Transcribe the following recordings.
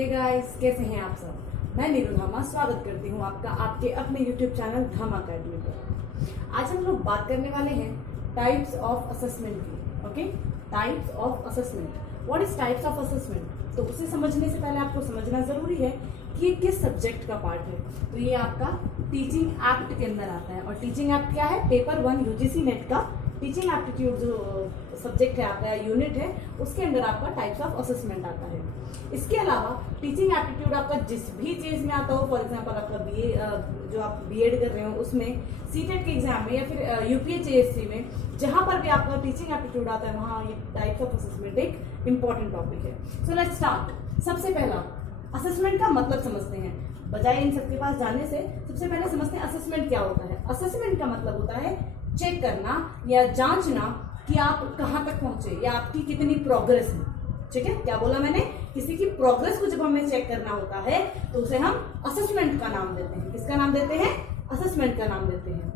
Hey guys, कैसे हैं आप सब। मैं नीरू धामा स्वागत करती हूँ आपका आपके अपने यूट्यूब चैनल धामा अकेडमी पर। आज हम लोग बात करने वाले हैं टाइप्स ऑफ असेसमेंट की। Okay, types of assessment. What is types of assessment? तो उसे समझने से पहले आपको समझना जरूरी है कि ये किस सब्जेक्ट का पार्ट है। तो ये आपका टीचिंग एक्ट के अंदर आता है। और टीचिंग एक्ट क्या है? पेपर 1 यूजीसी नेट का टीचिंग एप्टीट्यूड जो सब्जेक्ट है आपका, यूनिट है, उसके अंदर आपका टाइप्स ऑफ असेसमेंट आता है। इसके अलावा टीचिंग एप्टीट्यूड आपका जिस भी चीज में आता हो, फॉर एग्जांपल आपका बीए जो आप बीएड कर रहे हो उसमें, सीटेट के एग्जाम में, या फिर यूपीएचएएससी में, जहां पर भी आपका टीचिंग एप्टीट्यूड आता है वहां ये टाइप्स ऑफ असेसमेंट एक इंपॉर्टेंट टॉपिक है। So let's start. सबसे पहला असेसमेंट का मतलब समझते हैं। बजाय इन सबके पास जाने से सबसे पहले समझते हैं असेसमेंट क्या होता है। असेसमेंट का मतलब होता है चेक करना या जांचना कि आप कहां तक पहुंचे या आपकी कितनी प्रोग्रेस है। ठीक है, क्या बोला मैंने? किसी की प्रोग्रेस को जब हमें चेक करना होता है तो उसे हम असेसमेंट का नाम देते हैं। किसका नाम देते हैं? असेसमेंट का नाम देते हैं।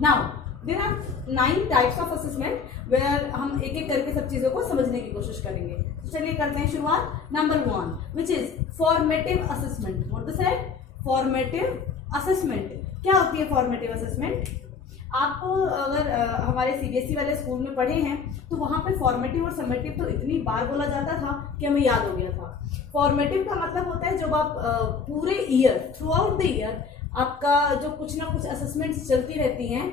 Now there are 9 types of assessment, where हम एक एक करके सब चीजों को समझने की कोशिश करेंगे। तो चलिए करते हैं शुरुआत। Number 1 which is formative assessment. What this है? Formative assessment. क्या होती है फॉर्मेटिव असेसमेंट? आपको अगर हमारे सीबीएसई वाले स्कूल में पढ़े हैं तो वहां पे फॉर्मेटिव और समेटिव तो इतनी बार बोला जाता था कि हमें याद हो गया था। फॉर्मेटिव का मतलब होता है जब आप पूरे year, through out the year, आपका जो कुछ ना कुछ असेसमेंट्स चलती रहती हैं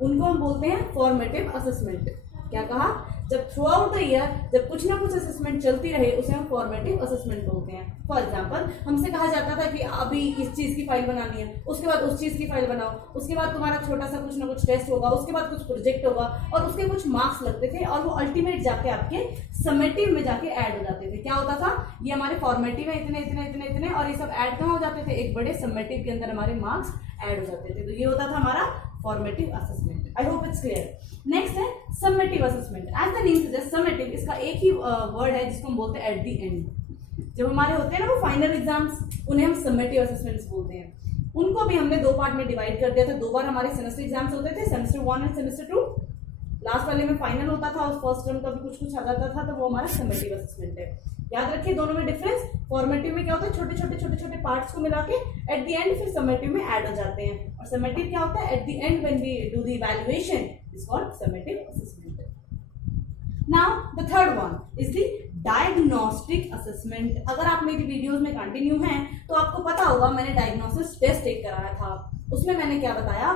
उनको हम बोलते हैं फॉर्मेटिव असेसमेंट। क्या कहा? जब थ्रू आउट द ईयर जब कुछ ना कुछ असेसमेंट चलती रहे उसे हम फॉर्मेटिव असेसमेंट बोलते हैं। फॉर एग्जांपल हमसे कहा जाता था कि अभी इस चीज की फाइल बनानी है, उसके बाद उस चीज की फाइल बनाओ, उसके बाद तुम्हारा छोटा सा कुछ ना कुछ टेस्ट होगा, उसके बाद कुछ प्रोजेक्ट होगा और उसके कुछ मार्क्स लगते थे और वो अल्टीमेट जाके आपके समेटिव में जाके ऐड हो जाते थे। क्या होता था? ये हमारे फॉर्मेटिव है इतने इतने इतने इतने और ये सब ऐड कहाँ हो जाते थे? एक बड़े समेटिव के अंदर हमारे मार्क्स ऐड हो जाते थे। तो ये होता था हमारा formative assessment. I hope it's clear. Next है summative assessment. As the name suggest summative, इसका एक ही वर्ड है जिसको हम बोलते हैं एट द एंड। जब हमारे होते हैं ना वो फाइनल एग्जाम्स, उन्हें हम समेटिव असेसमेंट्स बोलते हैं। उनको भी हमने 2 पार्ट में डिवाइड कर दिया था। 2 बार हमारे सेमेस्टर एग्जाम्स होते थे, सेमेस्टर 1 एंड सेमेस्टर 2। लास्ट वाले में फाइनल होता था और फर्स्ट टर्म का भी कुछ कुछ आ जाता था, तो वो हमारा समेटिव असेसमेंट है। याद रखिए दोनों में डिफरेंस। फॉर्मेटिव में क्या होता है? छोटे छोटे छोटे छोटे पार्ट्स को मिला के एट द एंड फिर समेटिव में ऐड हो जाते हैं। और समेटिव क्या होता है? At the end when we do the evaluation is called summative assessment. Now the third one is the diagnostic assessment. अगर आप मेरी वीडियोस में कंटिन्यू हैं तो आपको पता होगा मैंने डायग्नोसिस टेस्ट एक कराया था, उसमें मैंने क्या बताया,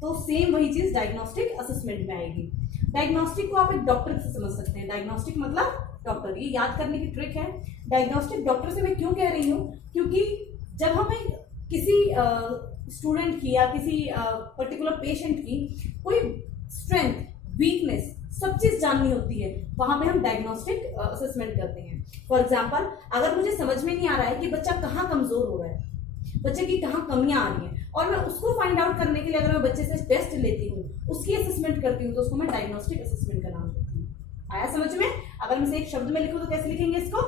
तो सेम वही चीज डायग्नोस्टिक असेसमेंट में आएगी। डायग्नोस्टिक को आप एक डॉक्टर से समझ सकते हैं। डायग्नोस्टिक मतलब डॉक्टर। ये याद करने की ट्रिक है। डायग्नोस्टिक डॉक्टर से मैं क्यों कह रही हूँ? क्योंकि जब हमें किसी स्टूडेंट की या किसी पर्टिकुलर पेशेंट की कोई स्ट्रेंथ, वीकनेस, सब चीज जाननी होती है, वहां पे हम डायग्नोस्टिक असेसमेंट करते हैं। फॉर एग्जांपल अगर मुझे समझ में नहीं आ रहा है कि बच्चा कहाँ कमजोर हो रहा है, बच्चे की कहाँ कमियां आ रही हैं, और मैं उसको फाइंड आउट करने के लिए अगर मैं बच्चे से टेस्ट लेती हूँ, उसकी असेसमेंट करती हूँ, तो उसको मैं डायग्नोस्टिक असेसमेट का नाम देती हूँ। आया समझ में? अगर मैं एक शब्द में लिखूं तो कैसे लिखेंगे इसको?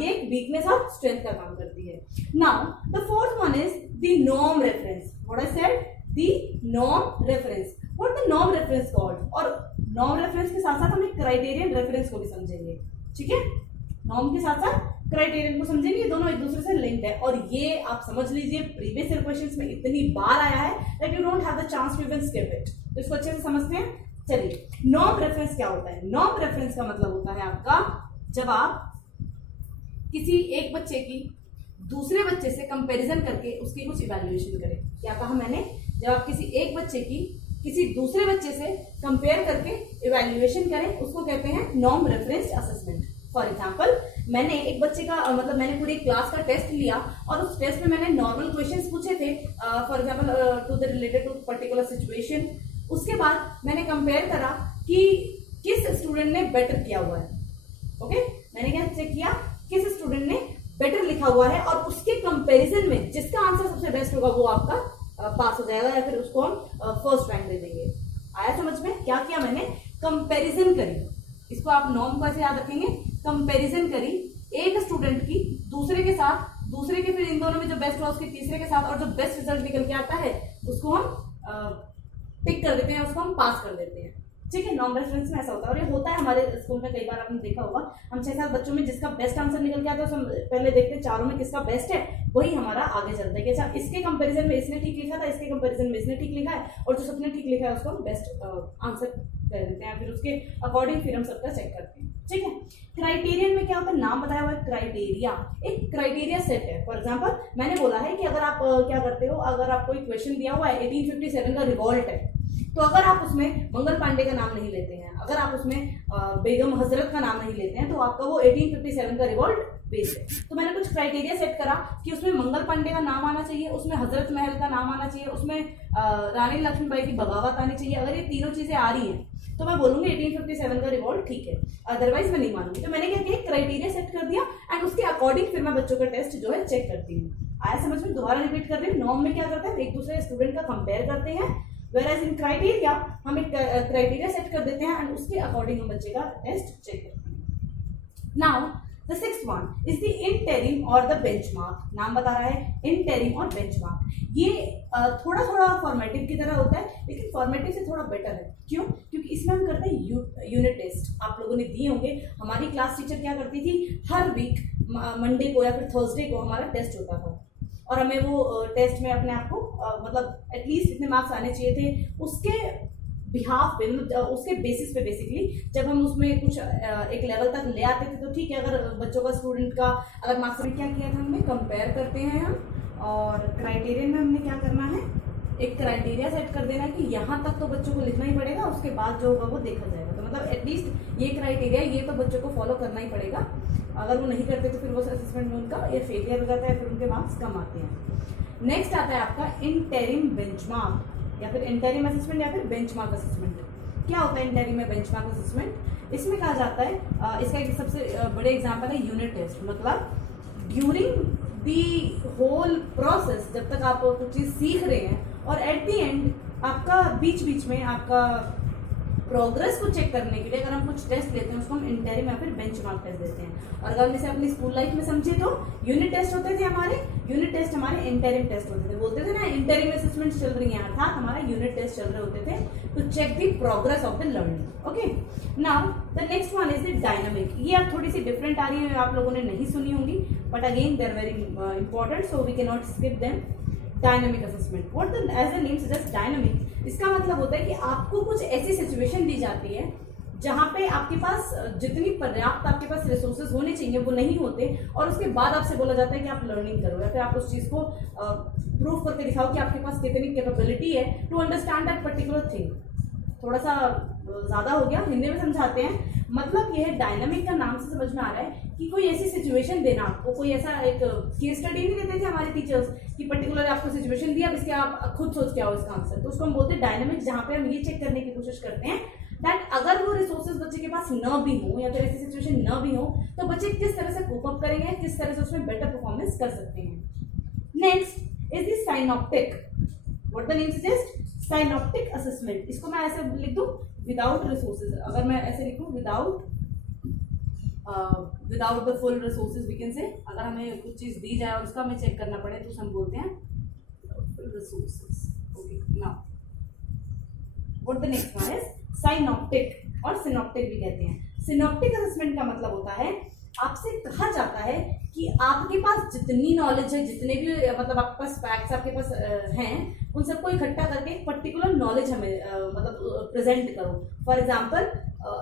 ये एक वीकनेस और स्ट्रेंथ का काम करती है। Now the fourth one is the norm reference. What I said? The norm reference. What the norm reference called? और नॉर्म रेफरेंस के साथ साथ हम एक क्राइटेरियन रेफरेंस को भी समझेंगे। ठीक है, नॉर्म के साथ साथ क्राइटेरियन को समझेंगे। ये दोनों एक दूसरे से लिंक्ड है और ये आप समझ लीजिए प्रीवियस ईयर क्वेश्चंस में इतनी बार आया है that you don't have the chance to even skip it. तो इसको अच्छे से समझते हैं। चलिए, नॉर्म रेफरेंस क्या होता है? नॉर्म रेफरेंस का मतलब होता है आपका जब आप किसी एक बच्चे की दूसरे बच्चे से कंपैरिजन करके उसकी कुछ इवैल्यूएशन करें। क्या कहा मैंने? जब आप किसी एक बच्चे की किसी दूसरे बच्चे से कंपेयर करके इवैल्यूएशन करें, उसको कहते हैं norm reference assessment. For example मैंने एक बच्चे का मतलब मैंने पूरी क्लास का टेस्ट लिया और उस टेस्ट में मैंने नॉर्मल क्वेश्चंस पूछे थे, for example to the related to particular situation. उसके बाद मैंने कंपेयर करा कि किस स्टूडेंट ने बेटर किया हुआ है। ओके, मैंने क्या चेक किया? किस स्टूडेंट ने बेटर लिखा हुआ है और उसके कंपैरिजन में जिसका आंसर सबसे बेस्ट होगा वो आपका पास हो जाएगा या फिर उसको हम फर्स्ट रैंक दे देंगे। आया समझ में? क्या किया मैंने? कंपैरिजन करी। इसको आप नॉर्म को ऐसे याद रखेंगे, कंपैरिजन करी एक स्टूडेंट की दूसरे के साथ, दूसरे के फिर इन दोनों में जो बेस्ट हुआ उसके तीसरे के साथ, और जो बेस्ट रिजल्ट निकल के आता है उसको हम टिक कर देते हैं, उसको हम पास कर देते हैं। ठीक है, नॉन रेफरेंस में ऐसा होता है, और ये होता है हमारे स्कूल में, कई बार आपने देखा होगा, हम 6-7 बच्चों में जिसका बेस्ट आंसर निकल के आता है, तो हम पहले देखते हैं चारों में किसका बेस्ट है, वही हमारा आगे चलता है कि अच्छा इसके कंपैरिजन में इसने ठीक लिखा था, इसके कंपैरिजन में इसने ठीक लिखा है, और जो सबने ठीक लिखा है उसको हम बेस्ट आंसर कर देते हैं, फिर उसके अकॉर्डिंग फिर हम सबका चेक करते हैं। ठीक है, क्राइटेरियन में क्या होता है, नाम बताया हुआ है क्राइटेरिया, एक क्राइटेरिया सेट है। फॉर एग्जांपल मैंने बोला है कि अगर आप क्या करते हो, अगर आपको एक क्वेश्चन दिया हुआ है 1857 का रिवॉल्ट है, तो अगर आप उसमें मंगल पांडे का नाम नहीं लेते हैं, अगर आप उसमें बेगम हजरत का नाम नहीं लेते हैं, तो आपका वो 1857 का रिवॉल्ट बेस है। तो मैंने कुछ क्राइटेरिया सेट करा कि उसमें मंगल पांडे का नाम आना चाहिए, उसमें हजरत महल का नाम आना चाहिए, उसमें रानी लक्ष्मीबाई की बगावत आनी चाहिए। अगर ये तीनों चीजें आ रही हैं तो मैं बोलूंगी 1857 का रिवॉल्ट ठीक है, अदरवाइज मैं नहीं मानूंगी। तो मैंने क्या किया, क्राइटेरिया सेट कर दिया एंड उसके अकॉर्डिंग फिर मैं बच्चों का टेस्ट जो है चेक करती हूँ। आया समझ में? दोबारा रिपीट कर रही हूँ। नॉर्म में क्या करते हैं, एक दूसरे स्टूडेंट का कंपेयर करते हैं, whereas इन क्राइटेरिया हम एक क्राइटेरिया सेट कर देते हैं एंड उसके अकॉर्डिंग हम बच्चे का टेस्ट चेक करते हैं। Now the sixth one is the interim और द बेंचमार्क। नाम बता रहा है इंटरिम और बेंचमार्क। ये थोड़ा थोड़ा फॉर्मेटिव की तरह होता है, लेकिन फॉर्मेटिव से थोड़ा बेटर है। क्यों? क्योंकि इसमें हम करते हैं यूनिट टेस्ट। आप लोगों ने दिए होंगे, हमारी क्लास टीचर क्या करती थी, हर वीक मंडे को या फिर थर्सडे को हमारा टेस्ट होता था, और हमें वो टेस्ट में अपने आप को मतलब एटलीस्ट इतने मार्क्स आने चाहिए थे, उसके बिहाफ पे, मतलब उसके बेसिस पे बेसिकली जब हम उसमें कुछ एक लेवल तक ले आते थे तो ठीक है। अगर बच्चों का, स्टूडेंट का अगर मार्क्स में क्या किया था, हमने कंपेयर करते हैं हम, और क्राइटेरिया में हमने क्या करना है, एक क्राइटेरिया सेट कर देना कि यहाँ तक तो बच्चों को लिखना ही पड़ेगा, उसके बाद जो होगा वो देखा जाएगा। तो मतलब एटलीस्ट ये क्राइटेरिया, ये तो बच्चों को फॉलो करना ही पड़ेगा। अगर वो नहीं करते तो फिर वो असेसमेंट में उनका ये फेलियर हो जाता है, फिर उनके मार्क्स कम आते हैं। नेक्स्ट आता है आपका इंटरिम बेंचमार्क, या फिर इंटरिम असेसमेंट या फिर बेंचमार्क असेसमेंट। क्या होता है इंटरिम में बेंचमार्क असेसमेंट? इसमें कहा जाता है, इसका एक सबसे बड़े एग्जांपल है यूनिट टेस्ट। मतलब ड्यूरिंग दी होल प्रोसेस, जब तक आप कुछ चीज सीख रहे हैं, और एट दी एंड आपका बीच बीच में आपका प्रोग्रेस को चेक करने के लिए अगर हम कुछ टेस्ट लेते हैं, उसको हम इंटरिम या फिर बेंचमार्क टेस्ट देते हैं। और अगर हम इसे अपनी स्कूल लाइफ में समझे तो यूनिट टेस्ट होते थे हमारे, यूनिट टेस्ट हमारे इंटरिम टेस्ट होते थे। बोलते थे ना इंटरिम असेसमेंट चल रही है, अर्थात हमारा यूनिट टेस्ट चल रहे होते थे to check the progress of the learning. Okay, now the next one is the dynamic. ये अब थोड़ी सी डिफरेंट आ रही है, आप लोगों ने नहीं सुनी होंगी, but again they are very important, so we can not skip them. Dynamic assessment, what the as the name suggest dynamic, इसका मतलब होता है कि आपको कुछ ऐसी सिचुएशन दी जाती है जहां पे आपके पास जितनी पर्याप्त आपके पास रिसोर्सेज होने चाहिए वो नहीं होते, और उसके बाद आपसे बोला जाता है कि आप लर्निंग करो, या फिर आप उस चीज को प्रूव करके दिखाओ कि आपके पास कितनी कैपेबिलिटी है to understand that particular thing. थोड़ा सा ज्यादा हो गया, हिंदी में समझाते हैं। मतलब ये है, डायनामिक का नाम से समझ में आ रहा है कि कोई ऐसी सिचुएशन देना आपको, कोई ऐसा एक केस स्टडी नहीं देते थे हमारे टीचर्स कि पर्टिकुलर आपको सिचुएशन दिया, अब इसके आप खुद सोच के आओ इसका आंसर, तो उसको हम बोलते हैं डायनामिक, जहां पे हम ये चेक करने की कोशिश करते हैं दैट अगर वो रिसोर्सेज बच्चे के पास न भी हो या फिर ऐसी सिचुएशन न भी हो तो बच्चे किस तरह से कोप अप करेंगे, किस तरह से उसमें बेटर परफॉर्मेंस कर सकते हैं। Next is the synoptic, what the name suggest, synoptic assessment. इसको मैं ऐसे लिख दूं, विदाउट रिसोर्सेज। अगर मैं ऐसे लिखूं without the full resources we can say, अगर हमें कुछ चीज दी जाए और उसका हमें चेक करना पड़े तो हम बोलते हैं full resources. Okay, now what the next one is synoptic, और सिनॉप्टिक भी कहते हैं। सिनॉप्टिक असेसमेंट का मतलब होता है, आपसे कहा जाता है कि आपके पास जितनी नॉलेज है, जितने भी मतलब आपके पास फैक्ट्स आपके पास हैं, उन सबको इकट्ठा करके एक पर्टिकुलर नॉलेज हमें मतलब प्रेजेंट करो। फॉर एग्जांपल,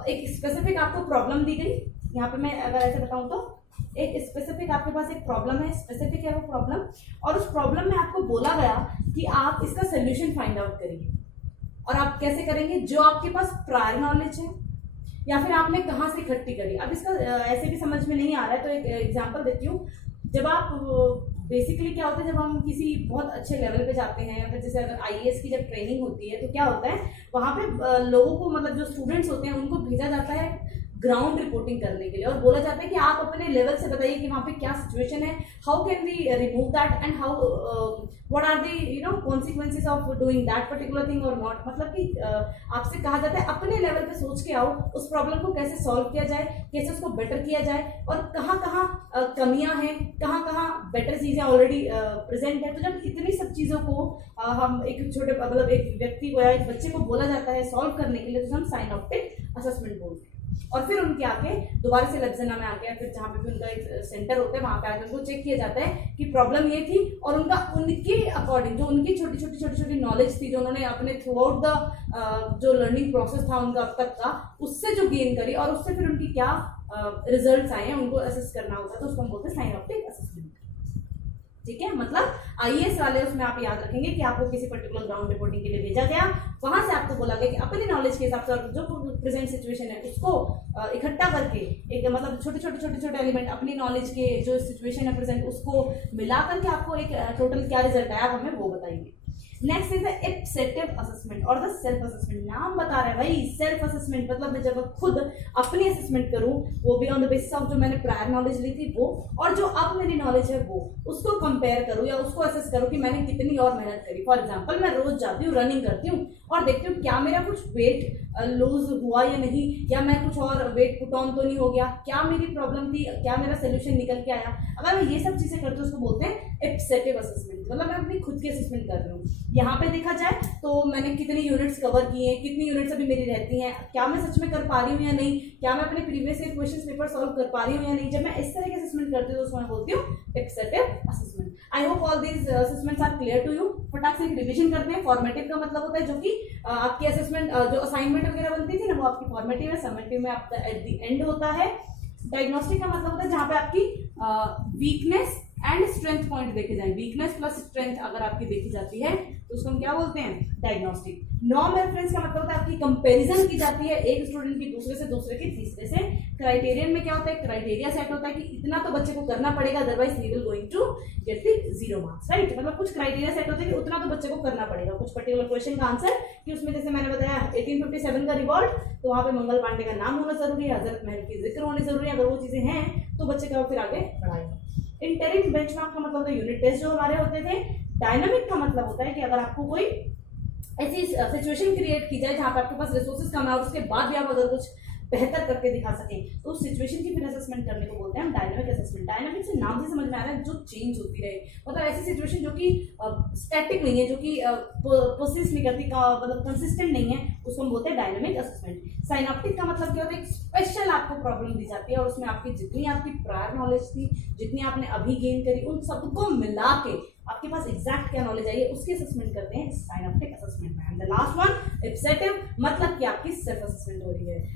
एक स्पेसिफिक आपको प्रॉब्लम दी गई, यहाँ पे मैं अगर ऐसे बताऊं तो एक स्पेसिफिक आपके पास एक प्रॉब्लम है, स्पेसिफिक है वो प्रॉब्लम, और उस प्रॉब्लम में आपको बोला गया कि आप इसका सोल्यूशन फाइंड आउट करिए। और आप कैसे करेंगे? जो आपके पास प्रायर नॉलेज है या फिर आपने कहाँ से इकट्ठी करी। अब इसका ऐसे भी समझ में नहीं आ रहा है तो एक एग्जांपल देती हूँ। जब आप बेसिकली क्या होता है, जब हम किसी बहुत अच्छे लेवल पे जाते हैं, या फिर जैसे अगर आईएएस की जब ट्रेनिंग होती है तो क्या होता है, वहाँ पे लोगों को, मतलब जो स्टूडेंट्स होते हैं उनको भेजा जाता है ग्राउंड रिपोर्टिंग करने के लिए, और बोला जाता है कि आप अपने लेवल से बताइए कि वहाँ पे क्या सिचुएशन है, how can we remove that and how what are the consequences of doing that particular thing और नॉट। मतलब कि आपसे कहा जाता है अपने लेवल पे सोच के आओ, उस प्रॉब्लम को कैसे सॉल्व किया जाए, कैसे उसको बेटर किया जाए, और कहाँ कहाँ कमियां हैं, कहाँ कहाँ बेटर चीजें ऑलरेडी प्रेजेंट है। तो जब इतनी सब चीजों को हम एक छोटे मतलब एक व्यक्ति को या एक बच्चे को बोला जाता है सॉल्व करने के लिए, तो हम साइनॉप्टिक असेसमेंट बोलते हैं। और फिर उनके आके दोबारा से लब्जना में आके फिर जहाँ पे भी उनका एक सेंटर होता है वहां पे आकर उनको चेक किया जाता है कि प्रॉब्लम ये थी, और उनका उनके अकॉर्डिंग जो उनकी छोटी छोटी नॉलेज थी जो उन्होंने अपने थ्रू आउट द जो लर्निंग प्रोसेस था उनका अब तक का, उससे जो गेन करी और उससे फिर उनकी क्या रिजल्ट्स आए हैं उनको असेस करना होता है, तो उसको हम बोलते हैं साइनॉप्टिक असेसमेंट। ठीक है, मतलब आईएएस वाले उसमें आप याद रखेंगे कि आपको किसी पर्टिकुलर ग्राउंड रिपोर्टिंग के लिए भेजा गया, वहां से आपको बोला गया कि अपनी नॉलेज के हिसाब से जो प्रेजेंट सिचुएशन है उसको इकट्ठा करके एक मतलब छोटे एलिमेंट अपनी नॉलेज के जो सिचुएशन है प्रेजेंट उसको मिला करके आपको एक टोटल क्या रिजल्ट आया आप हमें वो बताइए। नेक्स्ट इज द इप्सेटिव असेसमेंट और द सेल्फ असेसमेंट। नाम बता रहा है भाई सेल्फ असेसमेंट, मतलब मैं जब खुद अपनी असेसमेंट करूं, वो भी ऑन द बेसिस ऑफ जो मैंने प्रायर नॉलेज ली थी वो, और जो अब मेरी नॉलेज है वो, उसको कंपेयर करूं या उसको असेस करूं कि मैंने कितनी और मेहनत करी। फॉर एग्जांपल मैं रोज जाती हूँ, रनिंग करती हूँ और देखती हूँ क्या मेरा कुछ वेट लूज हुआ या नहीं, या मैं कुछ और वेट पुट ऑन तो नहीं हो गया, क्या मेरी प्रॉब्लम थी, क्या मेरा सोल्यूशन निकल के आया। अगर मैं ये सब चीजें करती हूँ उसको बोलते हैं इप्सेटिव असेसमेंट, मतलब मैं अपनी खुद की असेसमेंट कर रही हूँ। यहाँ पे देखा जाए तो मैंने कितनी यूनिट्स कवर की हैं, कितनी यूनिट्स अभी मेरी रहती हैं, क्या मैं सच में कर पा रही हूँ या नहीं, क्या मैं अपने previous year question paper solve कर पा रही हूँ या नहीं। जब मैं इस तरह की असेसमेंट करती हूँ तो उसको मैं बोलती हूँ ipsative assessment. I hope all these assessments are clear to you. फटाक से रिविजन करते हैं। फॉर्मेटिव का मतलब होता है जो कि आपकी असेसमेंट जो असाइनमेंट वगैरह बनती थी ना वो आपकी फॉर्मेटिव है, समेटिव में आपका एट द एंड होता है। डायग्नोस्टिक का मतलब होता है जहां पे आपकी वीकनेस एंड स्ट्रेंथ पॉइंट देखे जाए, वीकनेस प्लस स्ट्रेंथ अगर आपकी देखी जाती है तो उसको हम क्या बोलते हैं, डायग्नोस्टिक। नॉर्म रेफरेंस का मतलब होता है आपकी कंपैरिजन की जाती है एक स्टूडेंट की दूसरे से, दूसरे की तीसरे से। क्राइटेरियन में क्या होता है, क्राइटेरिया सेट होता है कि इतना तो बच्चे को करना पड़ेगा otherwise he will going to get the 0 marks, right. मतलब कुछ क्राइटेरिया सेट होते हैं कि उतना तो बच्चे को करना पड़ेगा कुछ पर्टिकुलर क्वेश्चन का आंसर, कि उसमें जैसे मैंने बताया 1857 का रिवॉल्ट, तो वहां पे मंगल पांडे का नाम होना जरूरी है, हजरत महल की जिक्र होनी जरूरी है। अगर वो चीजें हैं तो बच्चे का फिर आगे बढ़ाएगा। इंटरिम बेंचमार्क का मतलब यूनिट टेस्ट जो हमारे होते थे। डायनामिक का मतलब होता है कि अगर आपको कोई ऐसी सिचुएशन क्रिएट की जाए जहां पे आपके पास रिसोर्सेज कम है और उसके बाद भी आप अगर कुछ बेहतर करके दिखा सके तो उस सिचुएशन की फिर असेसमेंट करने को बोलते हैं हम डायनामिक असेसमेंट। डायनामिक से नाम से समझ में आ रहा है जो चेंज होती रहे, मतलब ऐसी सिचुएशन जो कि स्टैटिक नहीं है, जो कि प्रोसेस नहीं करती, मतलब कंसिस्टेंट नहीं है, उसको हम बोलते हैं डायनामिक असेसमेंट। साइनॉप्टिक का मतलब क्या होता है, एक स्पेशल आपको प्रॉब्लम दी जाती है और उसमें आपकी जितनी आपकी प्रायर नॉलेज थी, जितनी आपने अभी गेन करी, उन सबको मिला के आपके पास एग्जैक्ट क्या नॉलेज आई है उसकी असेसमेंट करते हैं साइनॉप्टिक असेसमेंट में। एंड द लास्ट वन इप्सेटिव, मतलब कि आपकी सेल्फ असेसमेंट हो रही है।